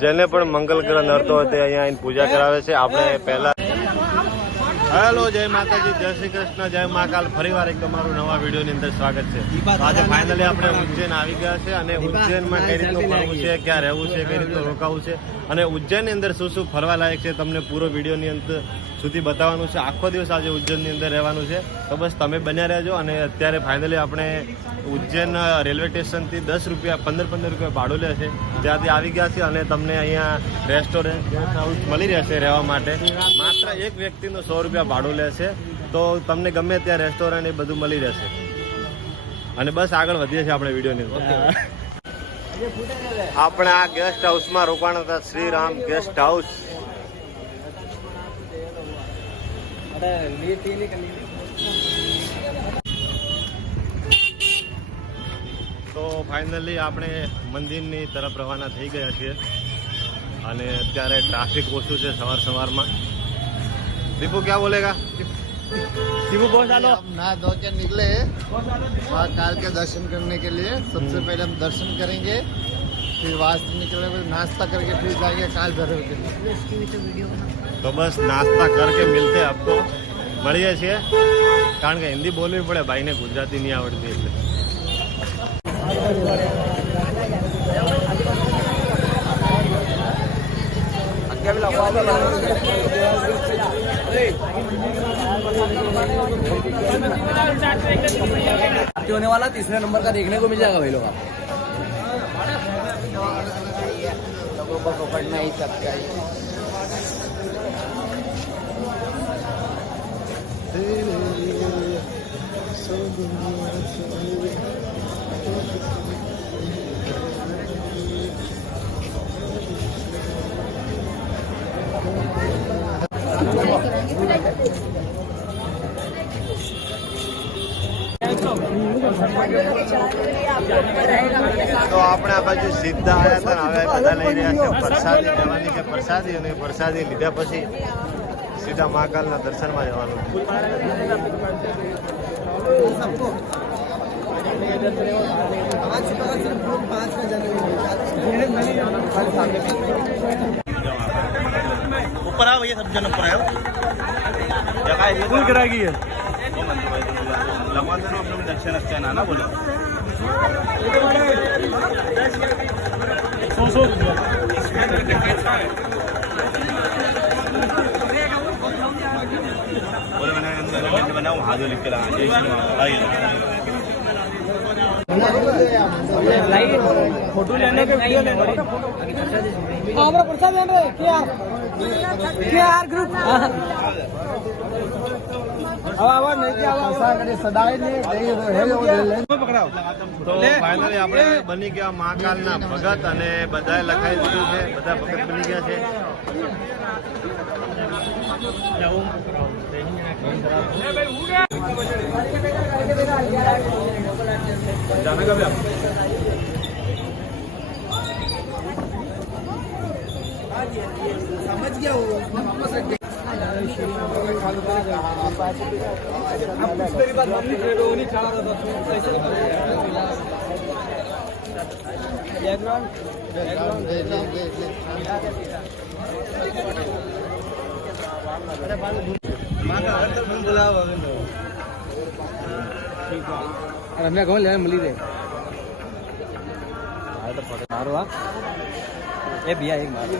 જેને પણ મંગલ ગ્રહ નડતો હોય તે અહીંયા પૂજા કરાવે છે. આપણે પહેલા હેલો જય માતાજી જય શ્રી કૃષ્ણ જય મહાકાલ ફરીવાર એક તમારું નવા વીડિયો ની અંદર સ્વાગત છે. આજે ફાઇનલી આપણે ઉજ્જૈન આવી ગયા છે અને ઉજ્જૈનમાં કઈ રીતનું ફરવું છે ક્યાં રહેવું છે કઈ રીતનું રોકાવું છે. અને ઉજ્જૈનની અંદર શું શું ફરવા લાયક છે તમને પૂરો વિડીયોની અંદર સુધી બતાવવાનું છે. આખો દિવસ આજે ઉજ્જૈનની અંદર રહેવાનું છે. તો બસ તમે બન્યા રહેજો અને અત્યારે ફાઇનલી આપણે ઉજ્જૈન રેલવે સ્ટેશનથી દસ રૂપિયા પંદર પંદર રૂપિયા ભાડું લે છે. ત્યાંથી આવી ગયા છે અને તમને અહીંયા રેસ્ટોરન્ટ મળી રહેશે રહેવા માટે. માત્ર એક વ્યક્તિનું સો રૂપિયા ભાડું લેશે તો તમને ગમે ત્યાં રેસ્ટોરન્ટ એ બધું મળી રહેશે. અને બસ આગળ વધીએ છીએ આપણે વિડીયોની આપણે આ ગેસ્ટ હાઉસમાં રોકાણ હતા શ્રીરામ ગેસ્ટ હાઉસ તો ફાઇનલી આપણે મંદિરની તરફ રવાના થઈ ગયા છીએ. અને અત્યારે ટ્રાફિક ઓછું છે સવાર સવારમાં દીપુ ક્યાં બોલેગા દીપુ બહુ ચાલો हम नहा धो के निकले महाकाल के दर्शन करने के लिए सबसे पहले हम दर्शन करेंगे फिर वहां से निकले फिर नाश्ता करके फिर जाएंगे काल भैरव के लिए તો બસ નાસ્તા કરકે મિલતે આપકો મળીએ છીએ કારણ કે હિન્દી બોલવી પડે ભાઈને ગુજરાતી નહીં આવડતી એટલે भर्ती होने वाला तीसरे नंबर का देखने को मिल जाएगा भाई लोग लोगों को पकड़ना ही ही તો આપણે આ બાજુ સીધા આવ્યા હતા હવે બધા લઈ રહ્યા છે પ્રસાદી લેવાની છે પ્રસાદી અને પ્રસાદી લીધા પછી સીધા મહાકાલના દર્શનમાં જવાનું. ઉપર આ ભૈયા સબ જન ઉપર આવ્યો જગા કુલ કરાગી હે भगवान रूप में दक्षिण रखते ना ना बोले। सो सो। बोले मैंने बना वहाँ जो लिख के रहा जय श्री माता फ़ोटो लेने के वीडियो लेने। हमारा प्रसाद लेने के यार તો ફાઇનલી આપણે બની ગયા મહાકાલના ભગત અને બધાએ લખાઈ દીધું છે. બધા ભગત બની ગયા છે. રમ્યા કહો લે મળી દે મારો આ એ બિયા એક મારો.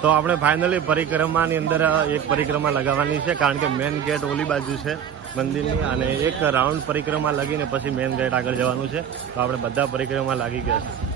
તો આપણે ફાઇનલી પરિક્રમાની અંદર એક પરિક્રમા લગાવવાની છે કારણ કે મેન ગેટ ઓલી બાજુ છે મંદિરની અને એક રાઉન્ડ પરિક્રમા લગીને પછી મેન ગેટ આગળ જવાનું છે તો આપણે બધા પરિક્રમા લાગી ગયા છે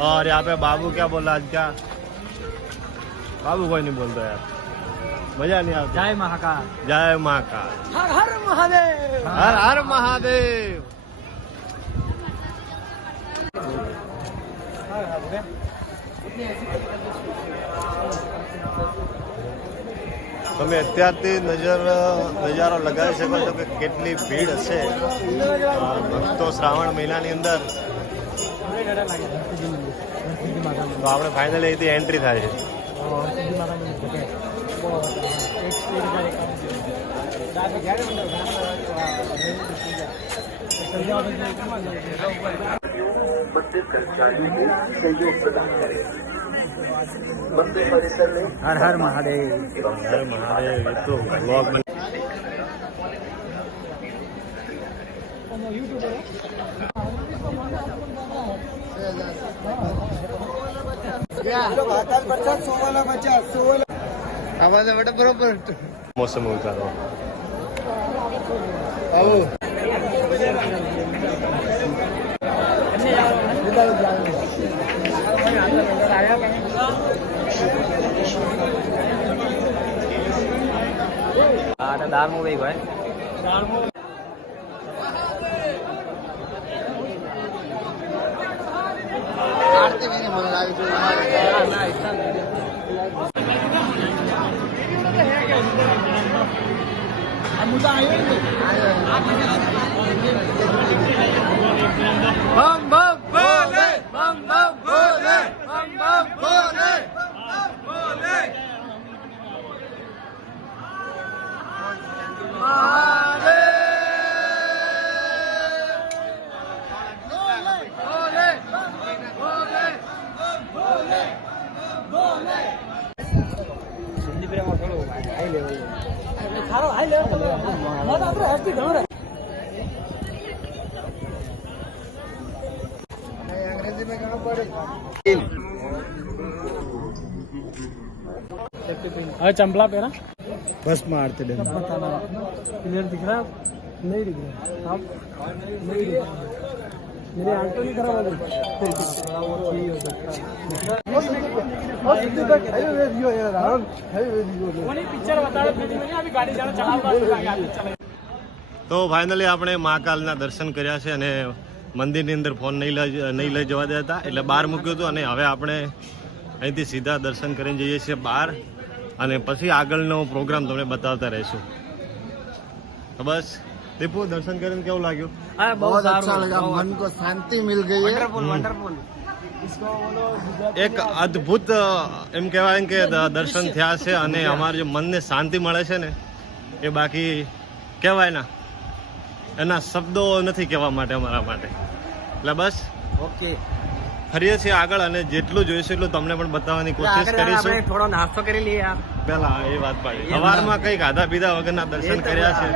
और यहाँ पे बाबू क्या बोला आज क्या बाबू कोई नहीं बोलता यार मजा नहीं आता જય મહાકાલ जय महाकाल હર હર મહાદેવ हर हर महादेव તમે અત્યારથી નજર, નજારો લગાવી શકો છો કે કેટલી ભીડ હશે. ભક્તો શ્રાવણ મહિનાની અંદર. તો આપણે ફાઇનલી અહીંથી એન્ટ્રી થાય છે. હર હર મહાદેવ હર મહાદેવ એ તો vlog બન- આવાજ આવે બરોબર મોસમ ઉતારો આવો હા તો દાળ મુંબઈ ભાઈ આરતી મેરી મને લાગે છે બમ બમ अंग्रेज़ी में कहाँ पढ़े अरे चंपला पे ना बस मारते दिख रहा है? नहीं दिख रहा। आप नहीं दिख रहा। मेरी आँख तो नहीं खराब हो। गई તો ફાઇનલી આપણે મહાકાલના દર્શન કર્યા છે અને મંદિરની અંદર ફોન નહીં લઈ નહીં લઈ જવા દેતા એટલે બહાર મૂક્યું હતું અને હવે આપણે અહીંથી સીધા દર્શન કરીને જઈએ છીએ બહાર અને પછી આગળનો પ્રોગ્રામ તમને બતાવતા રહીશું. બસ દીપુ દર્શન કરીને કેવું લાગ્યું? બહુ સારું મન કો શાંતિ મિલ ગઈ વન્ડરફુલ વન્ડરફુલ એક અદ્ભુત એમ કહેવાય કે દર્શન થયા છે અને અમારે જે મનને શાંતિ મળે છે ને એ બાકી કહેવાય ના. એના શબ્દો નથી કહેવા માટે અમારા માટે. એટલે બસ ઓકે. ફરીએ છીએ આગળ અને જેટલું જોઈશું એટલું તમને પણ બતાવવાની કોશિશ કરીશું. થોડો નાસ્તો કરી લઈએ પેલા એ વાત પાડી. સવારમાં કઈ ખાધા પીધા વગરના દર્શન કર્યા છે.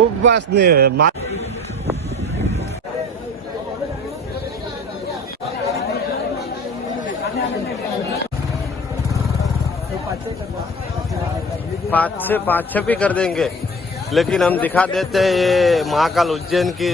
ઉપવાસ ને पाँच से पाँच छः भी कर देंगे। लेकिन हम दिखा देते हैं ये महाकाल उज्जैन की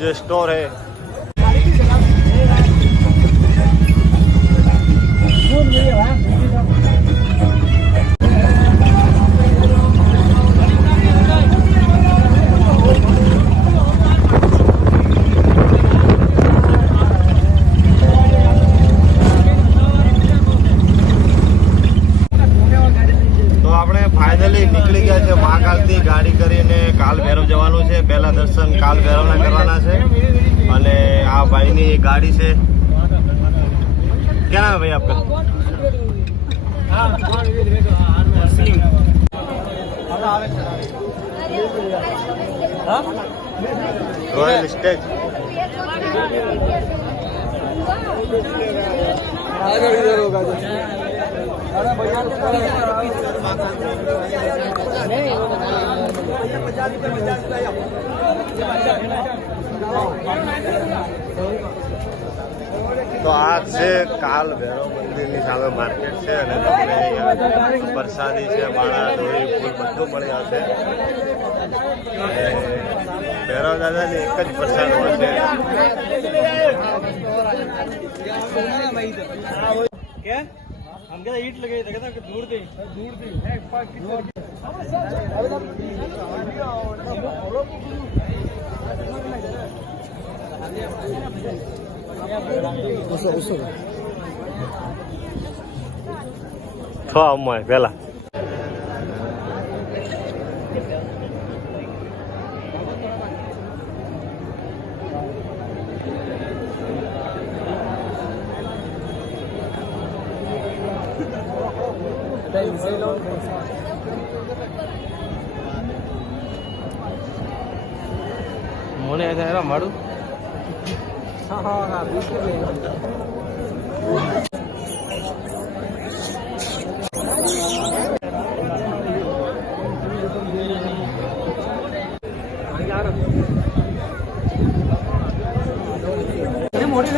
जो स्टोर है? મહાકાલથી કરીને કાલ ભૈરવ જવાનું છે. પહેલા દર્શન કાલ ભૈરવના કરવાના છે. અને આ ભાઈની ગાડી છે. ક્યાં ભાઈ આપકા રોયલ સ્ટેજ તો આ છે કાલ ભૈરવ મંદિરની સામે માર્કેટ છે અને તમને અહીંયા પ્રસાદી છે માળા દોરી ફૂલ બધું મળી જશે અને ભૈરવ દાદાની એક જ પ્રસાદ હોય છે क्या हम कहते ईट लगे थे कहता दूर दी दूर दी Thôi ông mời về là Đây, dây હા હા બિલકુલ મોટી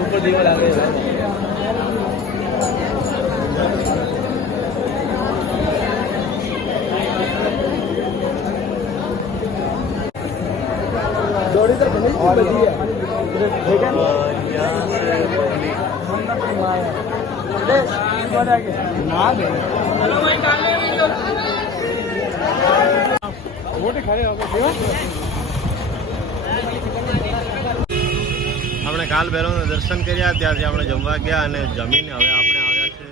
ઉપર દીવા લાગે ના બે આપણે કાલ ભૈરવના દર્શન કર્યા ત્યાંથી આપણે જમવા ગયા અને જમીને હવે આપણે આવ્યા છે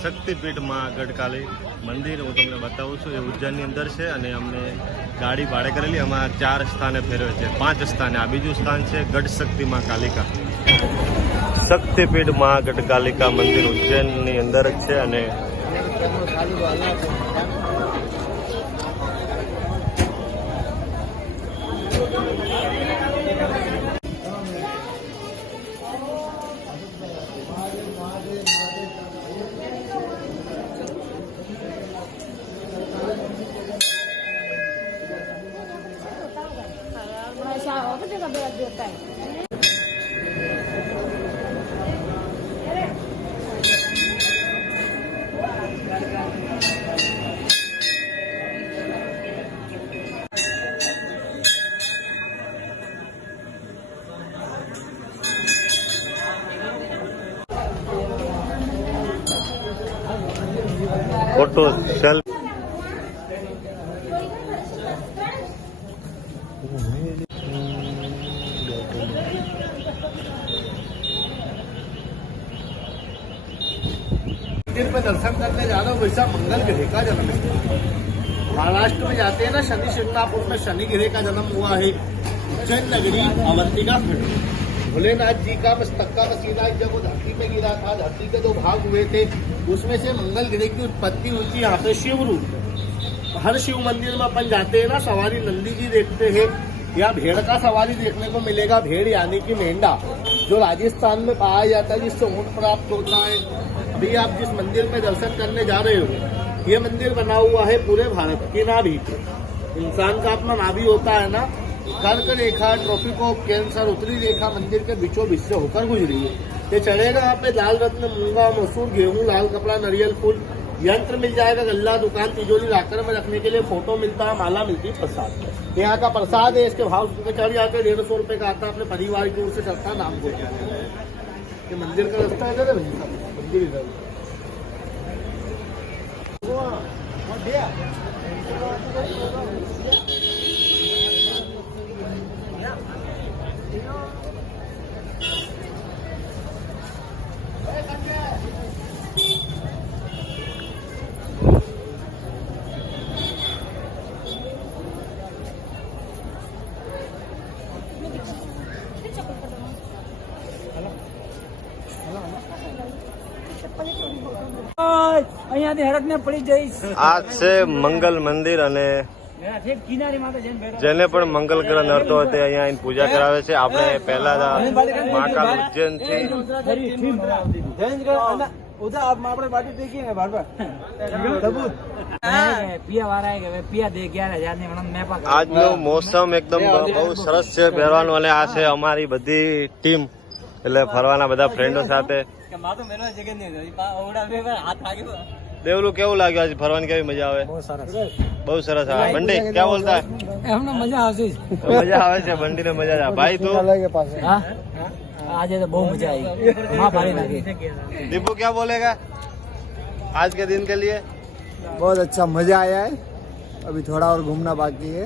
શક્તિપીઠમાં ગઢકાલી મંદિર, હું તમને બતાવું છું, એ ઉજ્જૈનની અંદર છે અને અમને ગાડી ભાડે કરેલી. એમાં ચાર સ્થાને ફેરવે છે. પાંચ સ્થાને. આ બીજું સ્થાન છે ગઢ શક્તિ માં કાલિકા. મહાગઢ કાલિકા મંદિર ઉજ્જૈનની અંદર જ છે અને तो चल। मंदिर पे दर्शन करने जा रहा हूँ, वैसा मंगल ग्रह का जन्म है। महाराष्ट्र में जाते हैं ना, शनि शिवतापुर में शनि ग्रह का जन्म हुआ है। उज्जैन नगरी अवंतिका खंड। भोलेनाथ जी का मस्तक्का मसीना जब वो धरती में गिरा था, धरती के दो भाग हुए थे, उसमें से मंगल ग्रह की उत्पत्ति हुई थी। यहाँ पे शिव रूप। हर शिव मंदिर में अपन जाते हैं ना, सवारी नंदी जी देखते हैं, या भेड़ का सवारी देखने को मिलेगा, भेड़ यानी कि मेंढा, जो राजस्थान में पाया जाता है, जिससे ऊँट प्राप्त होता है। अभी आप जिस मंदिर में दर्शन करने जा रहे हो, ये मंदिर बना हुआ है पूरे भारत की नाभि पे। इंसान का अपना नाभि होता है ना कर्क रेखा ट्रॉफिको कैंसर उत्तरी रेखा मंदिर के बीचों बीच से होकर गुजरी है। ये चढ़ेगा यहाँ पे दाल रत्न, मूँगा, मसूर, गेहूँ, लाल कपड़ा, नारियल फूल, यंत्र मिल जाएगा, गल्ला, दुकान, तिजोरी, लाकर में रखने के लिए फ़ोटो मिलता है, माला मिलती है प्रसाद यहाँ का प्रसाद है, इसके भाव चढ़ जाते डेढ़ सौ रुपए का आता है, अपने परिवार की ओर से चलता नाम को ये मंदिर का रास्ता है मंदिर इधर અહીંયાથી આ છે મંગલ મંદિર અને જેને પણ મંગલ ગ્રહ નડતો તે અહીંયા પૂજા કરાવે છે. આપણે પહેલા મહાકાલ ઉજ્જૈનથી આજનું મોસમ એકદમ બહુ સરસ છે. પહેરવાનું. અને આ છે અમારી બધી ટીમ. એટલે ફરવાના બધા ફ્રેન્ડો સાથે. મારું મેનો જગ્યા નહીં ઓવડા બે હાથ લાગ્યો દેવલું કેવું લાગ્યું આજે ફરવાની કેવી મજા આવે બહુ સરસ બહુ સરસ આવે બંડી ક્યાં બોલતા એમને મજા આવશે જ. મજા આવે છે બંડી ને મજા આવે ભાઈ તું હા આજે તો બહુ મજા આવી માં ભારી લાગી दीपू क्या बोलेगा आज के दिन के लिए बहुत अच्छा मजा आया है अभी थोड़ा और घूमना बाकी है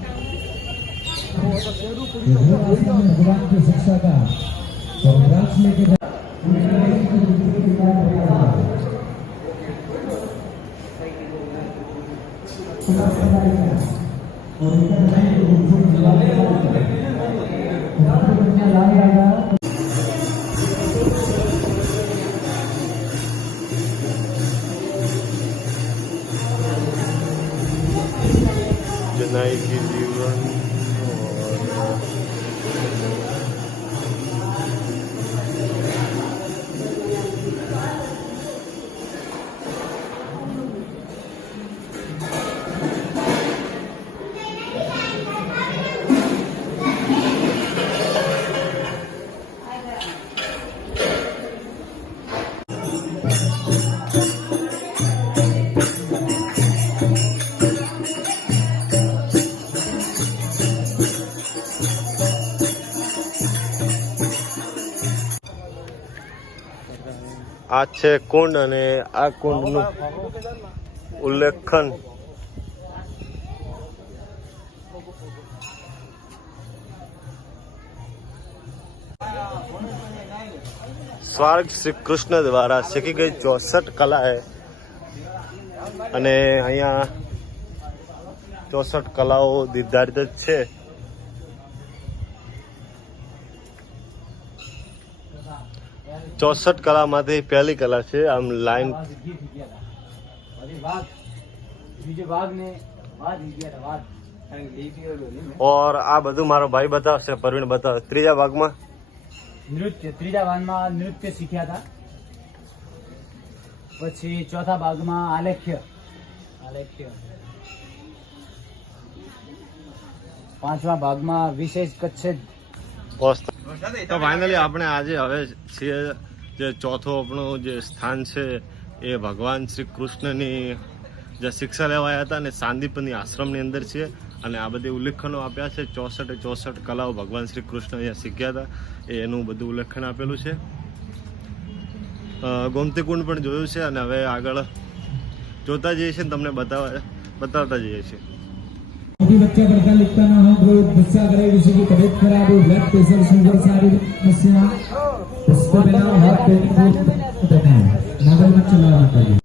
भगवान की शिक्षा का सौराज लेके છે કુંડ અને આ કુંડનું ઉલ્લેખન. સ્વાર્ગ શ્રી કૃષ્ણ દ્વારા શીખી ગઈ ચોસઠ કલા હે. અને અહીંયા ચોસઠ કલાઓ નિર્ધારિત છે. ચોસઠ કલામાંથી પહેલી કલા છે. આમ લાઈન ઓર આ બધું મારો ભાઈ બતાવશે પરવીણ બતાવશે ત્રીજા ભાગમાં? નૃત્ય ત્રીજા ભાગમાં નૃત્ય શીખ્યા હતા. પછી ચોથા ભાગમાં આલેખ્ય. આલેખ્ય. પાંચમા ભાગમાં વિશેષ કચ્છ તો ફાઇનલી આપણે આજે હવે છીએ જે ચોથો આપણું જે સ્થાન છે એ ભગવાન શ્રી કૃષ્ણની જે શિક્ષા લેવાયા હતા અને સાંદીપની આશ્રમની અંદર છે. અને આ બધી ઉલ્લેખનો આપ્યા છે. ચોસઠ ચોસઠ કલાઓ ભગવાન શ્રી કૃષ્ણ અહીંયા શીખ્યા હતા. એનું બધું ઉલ્લેખન આપેલું છે. ગોમતીકુંડ પણ જોયું છે. અને હવે આગળ જોતા જઈએ છીએ તમને બતાવવા બતાવતા જઈએ છીએ. अभी बच्चा पढ़ता लिखता ना हो तो गुस्सा करे किसी की तबीयत खराब हो ब्लड प्रेशर शुगर शारीरिक समस्या उसको बिना हाथ पेट को देना है मोबाइल मत चलाना चाहिए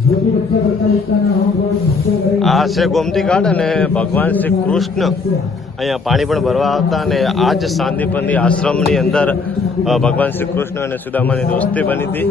जो भी बच्चा पढ़ता लिखता ना हो तो गुस्सा करे આ છે ગોમતી ઘાટ અને ભગવાન શ્રી કૃષ્ણ અહીંયા પાણી પણ ભરવા આવતા અને આ જ સાંદીપની આશ્રમની અંદર અ, ભગવાન શ્રી કૃષ્ણ અને સુદામાની દોસ્તી બની હતી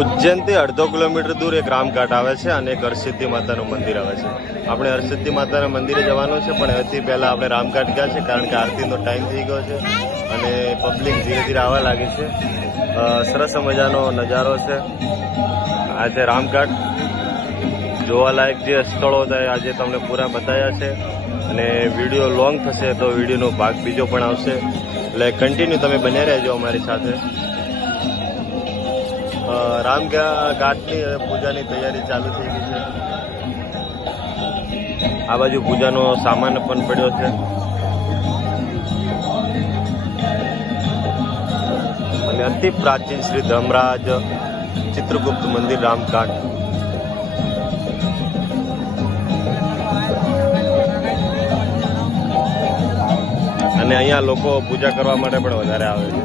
ઉજ્જૈનથી અડધો કિલોમીટર દૂર એક રામઘાટ આવે છે અને એક હરસિદ્ધિ માતાનું મંદિર આવે છે. આપણે હરસિદ્ધિ માતાના મંદિરે જવાનું છે, પણ એથી પહેલાં આપણે રામઘાટ ગયા છે, કારણ કે આરતીનો ટાઈમ થઈ ગયો છે અને પબ્લિક ધીરે ધીરે આવવા લાગી છે. સરસ મજાનો નજારો છે. આ છે રામઘાટ. જોવાલાયક જે સ્થળો હતા આજે તમને પૂરા બતાવ્યા છે. અને વીડિયો લોંગ થશે તો વિડીયોનો ભાગ બીજો પણ આવશે. એટલે કન્ટિન્યુ તમે બન્યા રહેજો અમારી સાથે. રામ ઘાટની પૂજાની તૈયારી ચાલુ થઈ ગઈ છે. આ બાજુ પૂજાનો સામાન પણ પડ્યો છે. અને અતિ પ્રાચીન શ્રી ધમરાજ ચિત્રગુપ્ત મંદિર રામઘાટ. અને અહીંયા લોકો પૂજા કરવા માટે પણ વધારે આવે છે.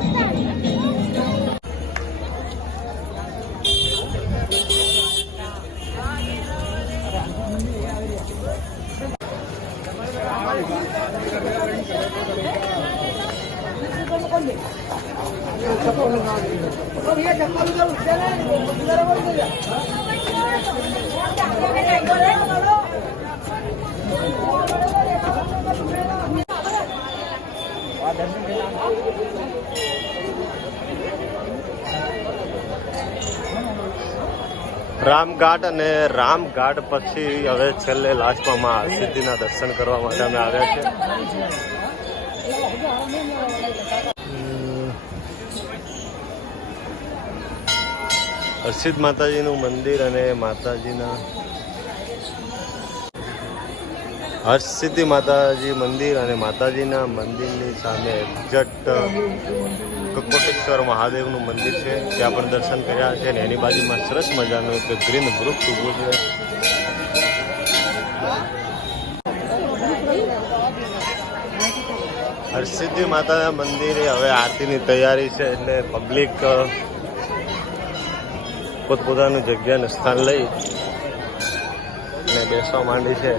રામઘાટ અને રામઘાટ પછી હવે છેલ્લે લાસ્ટમાં માં સિદ્ધિના દર્શન કરવા માટે અમે આવ્યા છીએ. હર્ષિદ માતાજીનું મંદિર અને માતાજીના હર્ષસિદ્ધિ માતાજી મંદિર અને માતાજીના મંદિરની સામે એક્ઝેક્ટ કકોટેશ્વર મહાદેવનું મંદિર છે. ત્યાં પણ દર્શન કર્યા છે અને એની બાજુમાં સરસ મજાનું એક ગ્રીન વૃક્ષ ઊભું છે. હરસિદ્ધિ માતાના મંદિરે હવે આરતીની તૈયારી છે એટલે પબ્લિક પોતપોતાનું જગ્યાને સ્થાન લઈ અને બેસવા માંડી છે.